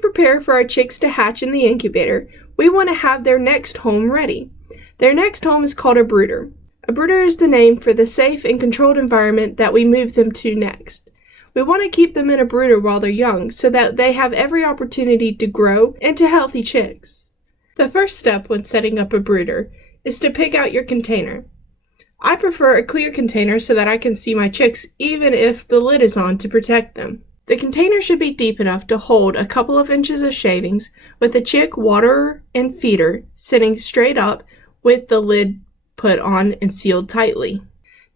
prepare for our chicks to hatch in the incubator, we want to have their next home ready. Their next home is called a brooder. A brooder is the name for the safe and controlled environment that we move them to next. We want to keep them in a brooder while they're young so that they have every opportunity to grow into healthy chicks. The first step when setting up a brooder is to pick out your container. I prefer a clear container so that I can see my chicks even if the lid is on to protect them. The container should be deep enough to hold a couple of inches of shavings with the chick, waterer, and feeder sitting straight up with the lid put on and sealed tightly.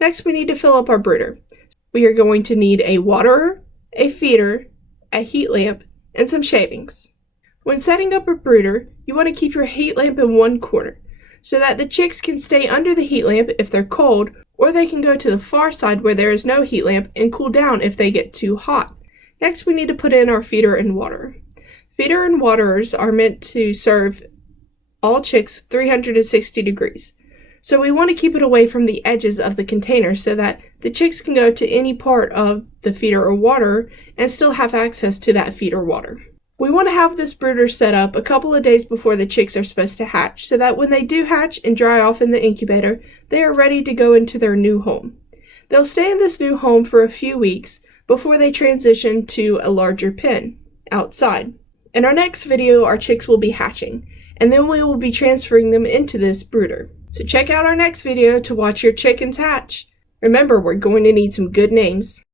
Next, we need to fill up our brooder. We are going to need a waterer, a feeder, a heat lamp, and some shavings. When setting up a brooder, you want to keep your heat lamp in one corner so that the chicks can stay under the heat lamp if they're cold, or they can go to the far side where there is no heat lamp and cool down if they get too hot. Next, we need to put in our feeder and waterer. Feeder and waterers are meant to serve all chicks 360 degrees. So we want to keep it away from the edges of the container so that the chicks can go to any part of the feeder or waterer and still have access to that feed or water. We want to have this brooder set up a couple of days before the chicks are supposed to hatch so that when they do hatch and dry off in the incubator, they are ready to go into their new home. They'll stay in this new home for a few weeks before they transition to a larger pen outside. In our next video, our chicks will be hatching, and then we will be transferring them into this brooder. So check out our next video to watch your chickens hatch. Remember, we're going to need some good names.